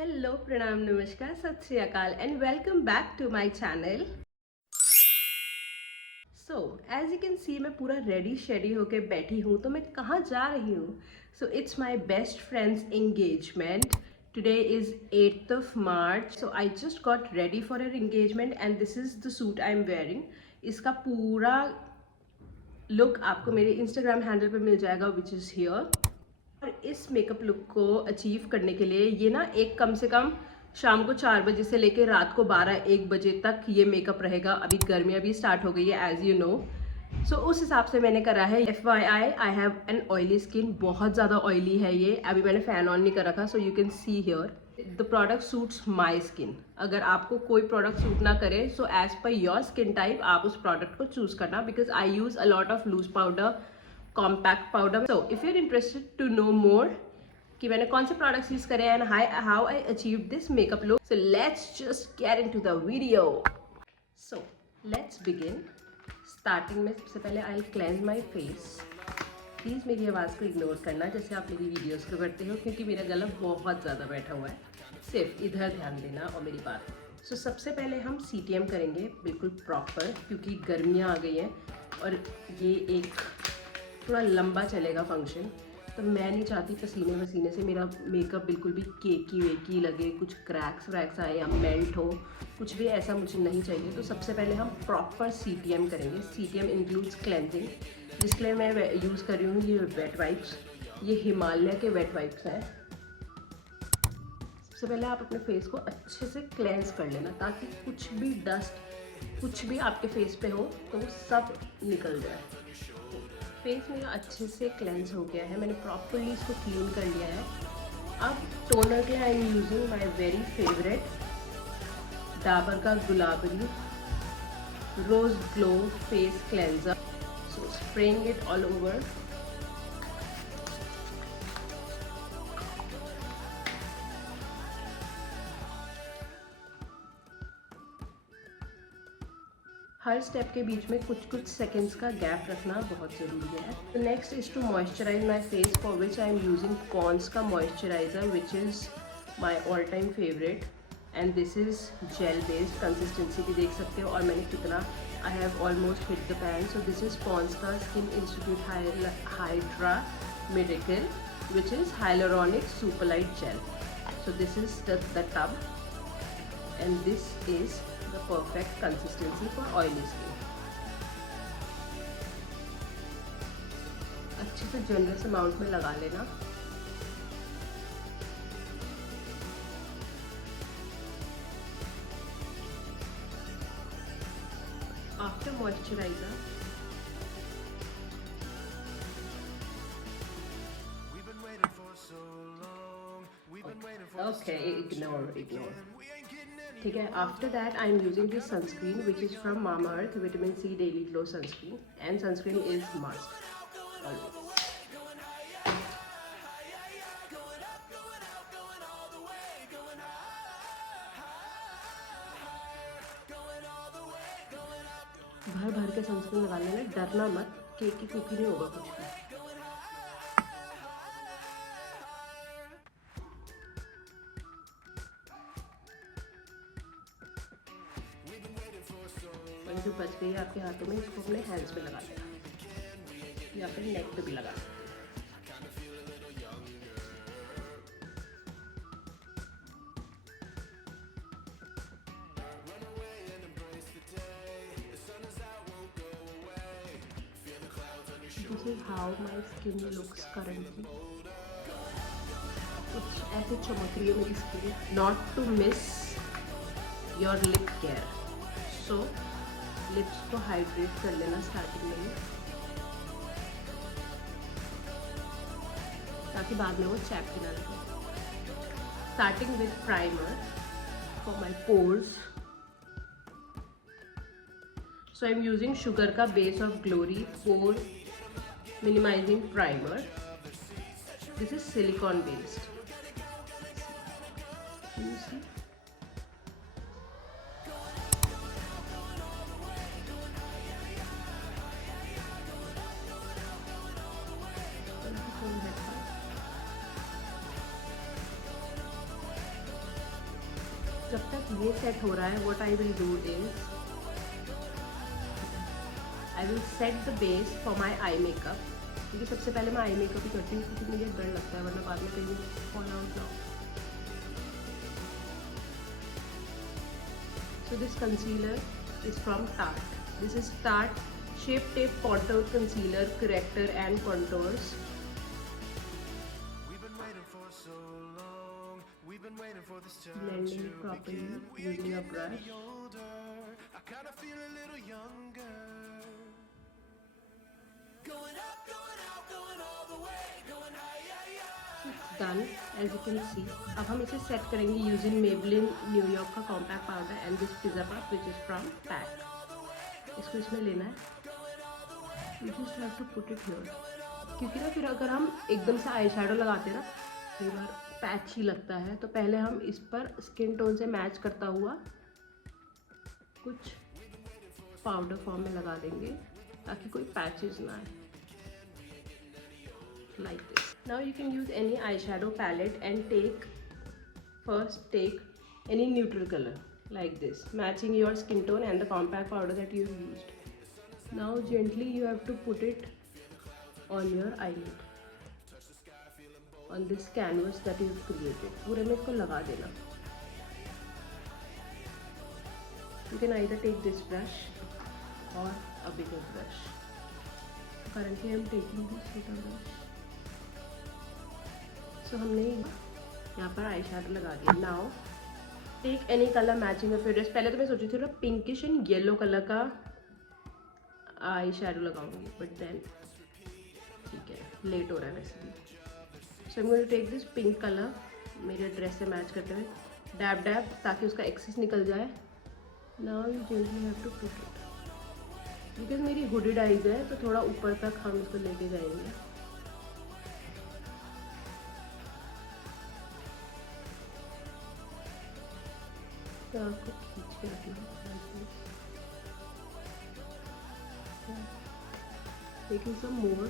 हेलो, प्रणाम, नमस्कार, Sat Sri Akal and welcome back to my channel. So as you can see मैं पूरा रेडी शेडी होके बैठी हूँ। तो मैं कहाँ जा रही हूँ? So it's my best friends engagement. Today is 8th of March. So I just got ready for her engagement and this is the suit I am wearing. इसका पूरा लुक आपको मेरे इंस्टाग्राम हैंडल पे मिल जाएगा विच इज़ हियर। और इस makeup look को अचीव करने के लिए ये ना एक कम से कम शाम को 4 बजे से लेकर रात को 12-1 बजे तक ये मेकअप रहेगा। अभी गर्मियाँ भी स्टार्ट हो गई है एज यू नो। सो उस हिसाब से मैंने करा है। FYI I have an oily skin, बहुत ज़्यादा ऑयली है ये। अभी मैंने फ़ैन ऑन नहीं कर रखा, so you can see here the product suits my skin. अगर आपको कोई प्रोडक्ट सूट ना करे सो एज पर योर स्किन टाइप आप उस प्रोडक्ट को चूज करना, because I use a lot of loose powder, compact powder. So if you are interested to know more कि मैंने कौन से प्रोडक्ट्स यूज करे and how I achieve this makeup look, so let's just get into the video. So let's begin. Starting में सबसे पहले I will cleanse my face. Please मेरी आवाज़ को इग्नोर करना जैसे आप मेरी वीडियोस को करते हो, क्योंकि मेरा गला बहुत ज़्यादा बैठा हुआ है। सिर्फ इधर ध्यान देना और मेरी बात। सो सबसे पहले हम CTM करेंगे बिल्कुल प्रॉपर, क्योंकि गर्मियाँ आ गई हैं और ये एक थोड़ा लंबा चलेगा फंक्शन। तो मैं नहीं चाहती पसीने वसीने से मेरा मेकअप बिल्कुल भी केकी वेकी लगे, कुछ क्रैक्स वैक्स आए या मेल्ट हो, कुछ भी ऐसा मुझे नहीं चाहिए। तो सबसे पहले हम प्रॉपर CTM करेंगे। CTM इंक्लूड्स क्लेंजिंग, जिसके लिए मैं यूज़ कर रही हूँ ये वेट वाइप्स। ये हिमालय के वेट वाइप्स हैं। सबसे पहले आप अपने फेस को अच्छे से क्लेंस कर लेना, ताकि कुछ भी डस्ट, कुछ भी आपके फेस पे हो तो वो सब निकल जाए। फेस मेरा अच्छे से क्लेंस हो गया है, मैंने प्रॉपरली इसको क्लीन कर लिया है। अब टोनर के लिए I am using my very favourite Dabur का Gulabari rose glow face cleanser. So spraying it all over. हर स्टेप के बीच में कुछ कुछ सेकेंड्स का गैप रखना बहुत ज़रूरी है। तो next is to moisturise my face, for which I am using Pond's का moisturiser which is my all time favourite and this is gel based. Consistency भी देख सकते हो और मैंने कितना, I have almost hit the pan. So this is Pond's का skin institute hydra medical which is hyaluronic super light gel. So this is the tub and this is the perfect consistency for oily skin. अच्छे से generous amount में लगा लेना। After moisturiser okay, ignore. ठीक है, after that I am using this sunscreen which is from mama earth vitamin C daily glow sunscreen and sunscreen is must always. भर भर के सनस्क्रीन लगा लेना, डरना मत, केक की कुकी नहीं होगा कुछ भी। जो बच गई है आपके हाथों में, इसको अपने हैंड्स पे लगा लेना या फिर नेक पे भी लगा। This is how my skin looks currently. कुछ ऐसे चमक रही है मेरी skin. Not to miss your lip care. So lips को हाइड्रेट कर लेना स्टार्टिंग में, ताकि बाद में वो चैप्टी ना लगे। Starting with primer for my pores. So I am using Sugar का base of glory pore minimising primer. This is silicone based. जब तक ये सेट हो रहा है what I will do is I will set the base for my eye makeup, क्योंकि सबसे पहले मैं आई मेकअप ही करती हूँ क्योंकि मुझे डर लगता है वरना बाद में कहीं फॉल आउट ना हो। So this concealer is from Tarte. This is Tarte Shape Tape Contour Concealer Corrector and Contours. Blending it properly using a brush. It's done as you can see. अब हम इसे सेट करेंगे using Maybelline New York का compact powder and this pizza puff which is from pack. इसको इसमें लेना है, you just have to put it here, क्योंकि ना फिर अगर हम एकदम से आई शेडो लगाते हैं ना कई बार पैची लगता है, तो पहले हम इस पर स्किन टोन से मैच करता हुआ कुछ पाउडर फॉर्म में लगा देंगे ताकि कोई पैचेस ना आए, like this. Now you can use any eyeshadow palette and take any neutral color like this, matching your skin tone and the compact powder that you used. Now gently you have to put it on your eyelid, on this canvas that you have created. पूरे में इसको लगा देना. You can either take this brush or a bigger brush. Currently I am taking this little brush. तो हमने यहाँ पर आई shadow लगा दिया. Now take any colour matching with your dress. पहले तो मैं सोची थी ना पिंकिश एंड येलो कलर का आई शेडो लगाऊंगी, बट देन ठीक है लेट हो रहा है वैसे भी. So I am going to take this pink colour मेरे ड्रेस से मैच करते हुए, डैब डैब ताकि उसका एक्सेस निकल जाए. Now you gently have to put it, because मेरी हुडेड आईज है तो थोड़ा ऊपर तक हम इसको लेके जाएंगे. आपको खींच के रखना. Taking some more.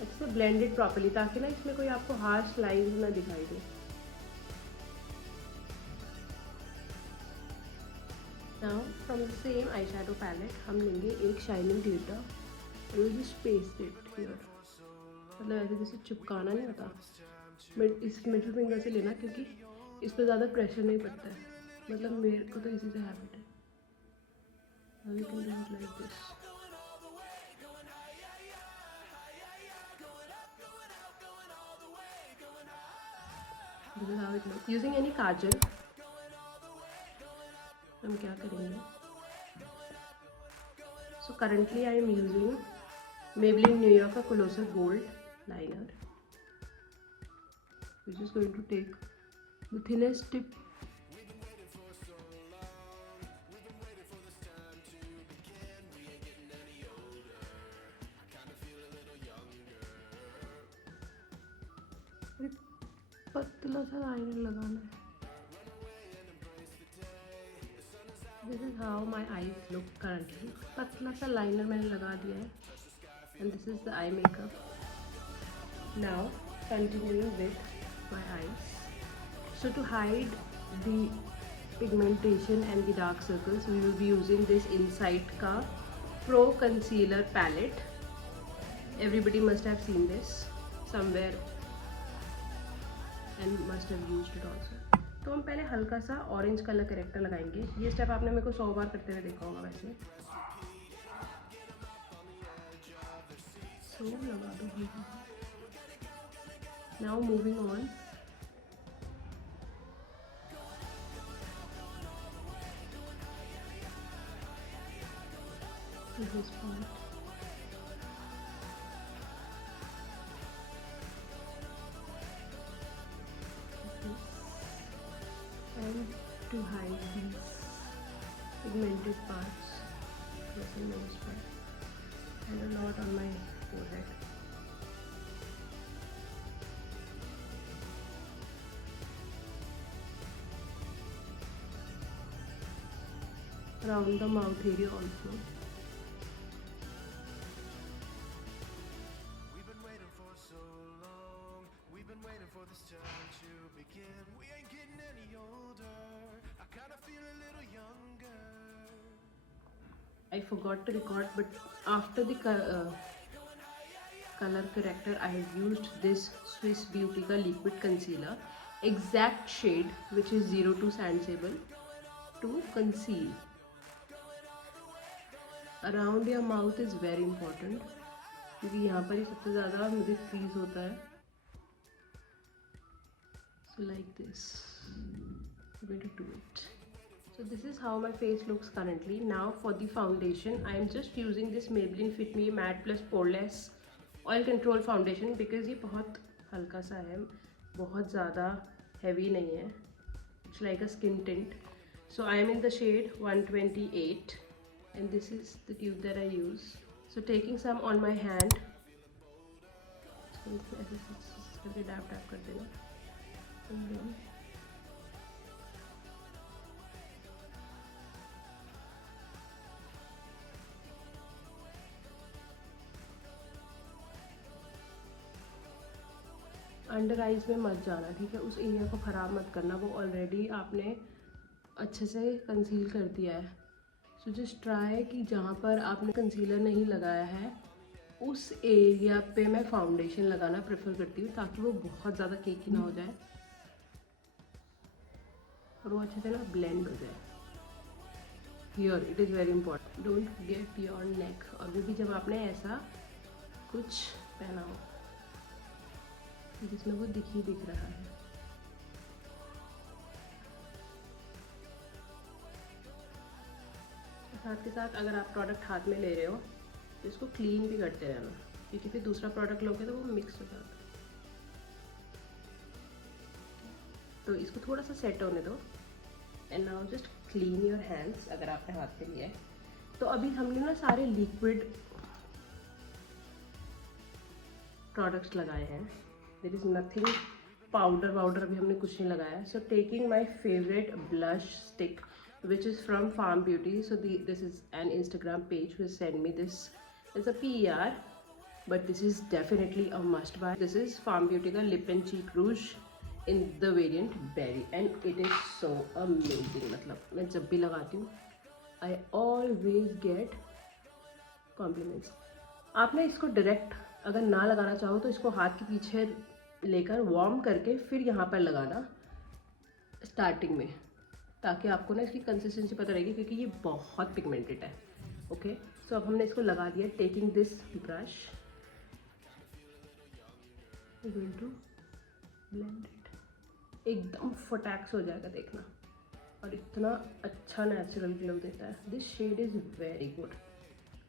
अच्छे से blend it properly ताकि ना इसमें कोई आपको harsh lines ना दिखाई दे. Now from the same eyeshadow palette हम लेंगे एक shining glitter and we'll just paste it here. मतलब ऐसे जैसे चिपकाना नहीं होता, इस मिडिल फिंगर से लेना क्योंकि इस पर ज़्यादा प्रेशर नहीं पड़ता है. मतलब मेरे को तो इसी से हैबिट है. Now you can do it like this. This is how it looks. Using any काजल हम क्या करेंगे. So currently I am using Maybelline New York का Colossal Gold liner. We're just going to take the thinnest tip. पतला सा लाइनर लगाना है. This is how my eyes look currently. पतला सा लाइनर मैंने लगा दिया है. And this is the eye makeup. Now continuing with my eyes. So to hide the pigmentation and the dark circles, we will be using this Insight का Pro Concealer Palette. Everybody must have seen this somewhere and must have used it also. तो हम पहले हल्का सा orange colour corrector लगाएंगे. ये स्टेप आपने मेरे को 100 बार करते हुए देखा होगा वैसे. So लगा दो. Now moving on. To this part. And to hide these pigmented parts, pressing nose part and a lot on my forehead. Around the mouth area also. I forgot to record, but after the color corrector, I have used this Swiss Beauty का liquid concealer, exact shade which is 02 Sand Sable, to conceal. Around your mouth is very important क्योंकि यहाँ पर ही सबसे ज़्यादा मुझे फ्रीज होता है. So like this, I'm going to do it. So this is how my face looks currently. Now for the foundation, I am just using this Maybelline Fit Me Matte Plus Poreless Oil Control Foundation because ये बहुत हल्का सा है, बहुत ज़्यादा heavy नहीं है. It's like a skin tint. So I am in the shade 128 and this is the tube that I use. So taking some on my hand, ऐसे करके डैप डैप कर देना. And then अंडर आइज में मत जाना, ठीक है. उस एरिया को ख़राब मत करना, वो ऑलरेडी आपने अच्छे से कंसील कर दिया है. सो जस्ट ट्राई कि जहाँ पर आपने कंसीलर नहीं लगाया है उस एरिया पे मैं फाउंडेशन लगाना प्रेफर करती हूँ ताकि वो बहुत ज़्यादा केकी ना हो जाए और वो अच्छे से ना ब्लेंड हो जाए. Here it is very important, don't get your neck. और वो भी जब आपने ऐसा कुछ पहना हो जिसमें वो दिख रहा है. साथ के साथ अगर आप प्रोडक्ट हाथ में ले रहे हो तो इसको क्लीन भी करते रहना क्योंकि फिर दूसरा प्रोडक्ट लोगे तो वो मिक्स हो जाता है. तो इसको थोड़ा सा सेट होने दो. And now just clean your hands अगर आपने हाथ पे लिया है. तो अभी हमने ना सारे लिक्विड प्रोडक्ट्स लगाए हैं. देयर इज़ नथिंग पाउडर अभी हमने कुछ नहीं लगाया है. So taking my favourite blush stick which is from Farm Beauty. So this is an Instagram page who sent me this. It's a PER, but this is definitely a must buy. This is Farm Beauty का Lip and Cheek Rouge in the variant Berry and it is so amazing. मतलब मैं जब भी लगाती हूँ I always get compliments. आपने इसको डायरेक्ट अगर ना लगाना चाहो तो इसको हाथ के पीछे लेकर वार्म करके फिर यहाँ पर लगाना स्टार्टिंग में ताकि आपको ना इसकी कंसिस्टेंसी पता रहेगी क्योंकि ये बहुत पिगमेंटेड है. ओके सो अब हमने इसको लगा दिया. Taking this brush going to blend it. एकदम फटाक्स हो जाएगा देखना और इतना अच्छा नेचुरल ग्लो देता है. This shade is very good,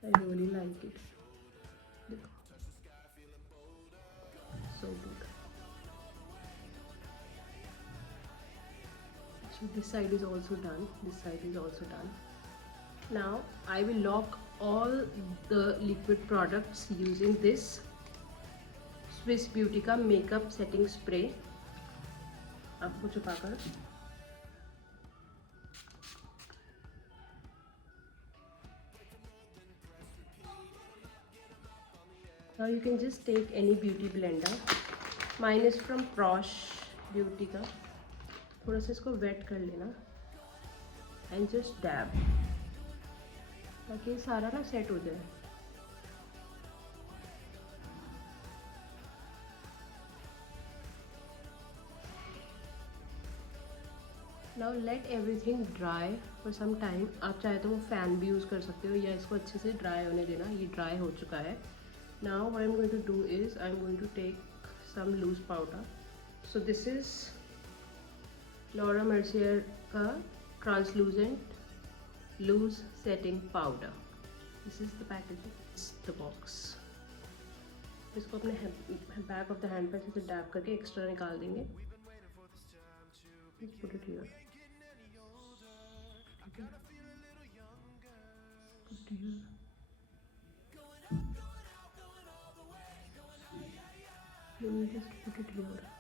I really like it. देखो so good. So this side is also done. This side is also done. Now I will lock all the liquid products using this Swiss Beauty का makeup setting spray. आपको छुपाकर now you can just take any beauty blender. Mine is from Prosh Beauty का. थोड़ा सा इसको वेट कर लेना and just dab ताकि ये सारा ना सेट हो जाए. Now let everything dry for some time. आप चाहे तो वो फ़ैन भी यूज़ कर सकते हो या इसको अच्छे से ड्राई होने देना. ये ड्राई हो चुका है. Now what I am going to do is I am going to take some loose powder. So this is Laura Mercier का translucent loose setting powder. This is the packaging. This is the box. इसको अपने back of the hand पे से डैप करके एक्स्ट्रा निकाल देंगे. Let's put it here. Okay. Put it here. Let me just put it here.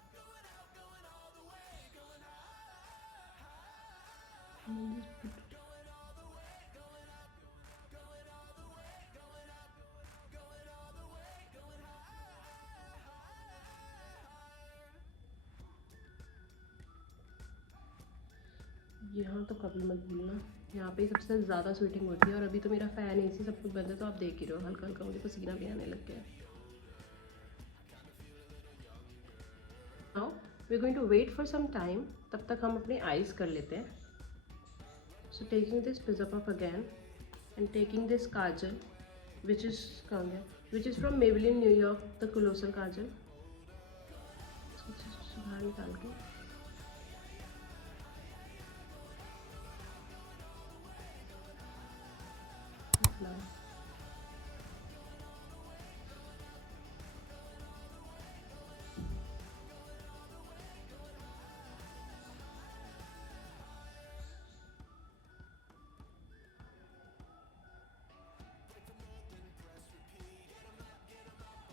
यहाँ तो कभी मत भूलना, यहाँ पे सबसे ज़्यादा स्वेटिंग होती है और अभी तो मेरा फ़ैन एसी सब कुछ बंद है तो आप देख ही रहे हो, हल्का हल्का मुझे पसीना भी आने लग गया। Now we are going to wait for some time, तब तक हम अपने आईज कर लेते हैं। So taking this pizza puff again and taking this kajal which is कहाँ गया, which is from Maybelline New York, the colossal kajal. बाहर निकाल के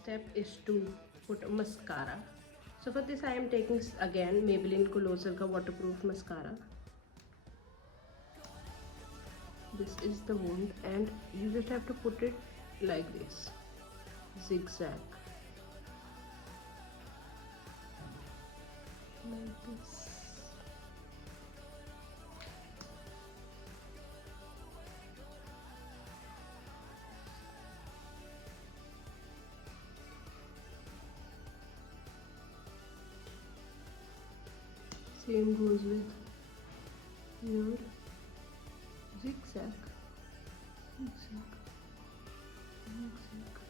step is to put mascara. So for this I am taking again Maybelline Colossal ka waterproof mascara. This is the wand and you just have to put it like this, zigzag, like this. Same goes with your zigzag, zigzag, zigzag.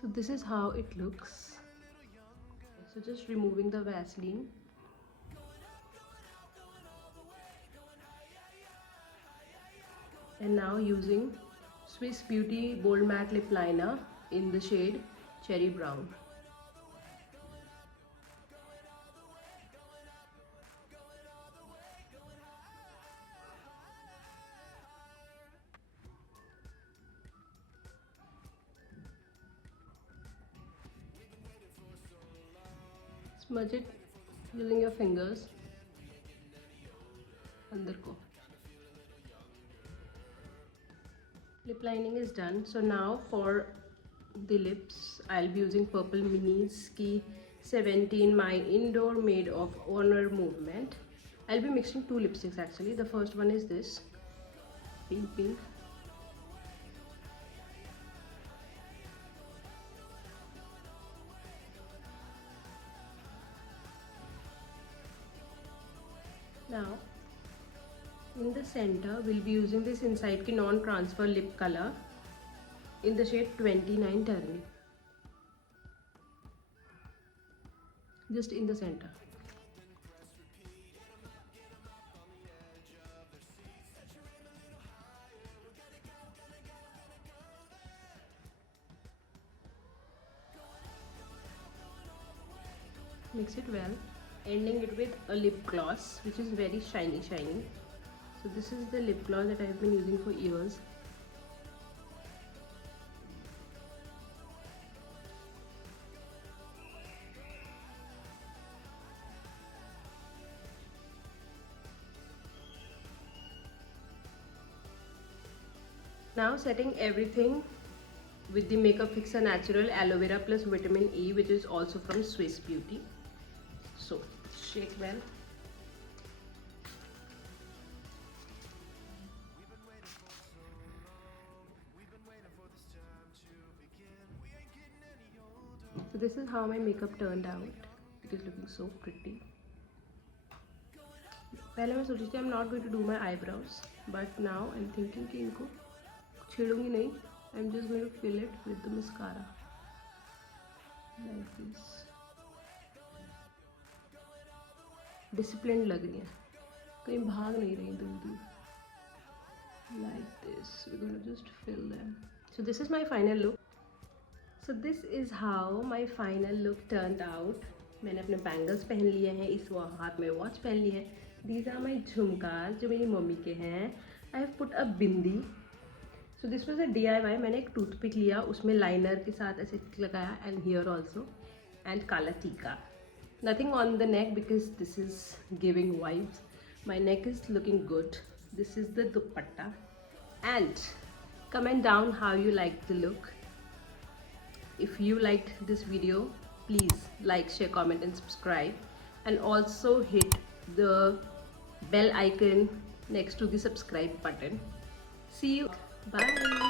So this is how it looks. So just removing the Vaseline. And now using Swiss Beauty Bold Matte Lip Liner in the shade Cherry Brown. Smudge it using your fingers अंदर को. Lip lining is done. So now for the lips I'll be using Purple Minis ki 17 My Indoor Made of Honor movement. I'll be mixing two lipsticks actually. The first one is this pink. Now in the center we'll be using this Inside Ki non-transfer lip color in the shade 29 Turning, just in the center. Mix it well, ending it with a lip gloss which is very shiny. So this is the lip gloss that I have been using for years. Now setting everything with the Makeup Fixer Natural Aloe Vera plus Vitamin E, which is also from Swiss Beauty. So shake well. So this is how my makeup turned out. It is looking so pretty. पहले मैं सोची थी I'm not going to do my eyebrows, but now I'm thinking कि इनको छेड़ूंगी नहीं. I'm just going to fill it with the mascara like this. Disciplined लग रही है, कहीं भाग नहीं रही दूर. Like this, we're going to just fill them. So this is my final look. So this is how my final look turned out. मैंने अपने बैंगल्स पहन लिए हैं, इस हाथ में वॉच पहन ली है. These are my झुमकास जो मेरी मम्मी के हैं. I have put a bindi. So this was a DIY. मैंने एक टूथपिक लिया, उसमें लाइनर के साथ ऐसे लगाया, and here also, and काला टीका. Nothing on the neck because this is giving vibes. My neck is looking good. This is the dupatta. And comment down how you like the look. If you liked this video, please like, share, comment and subscribe, and also hit the bell icon next to the subscribe button. See you. Bye.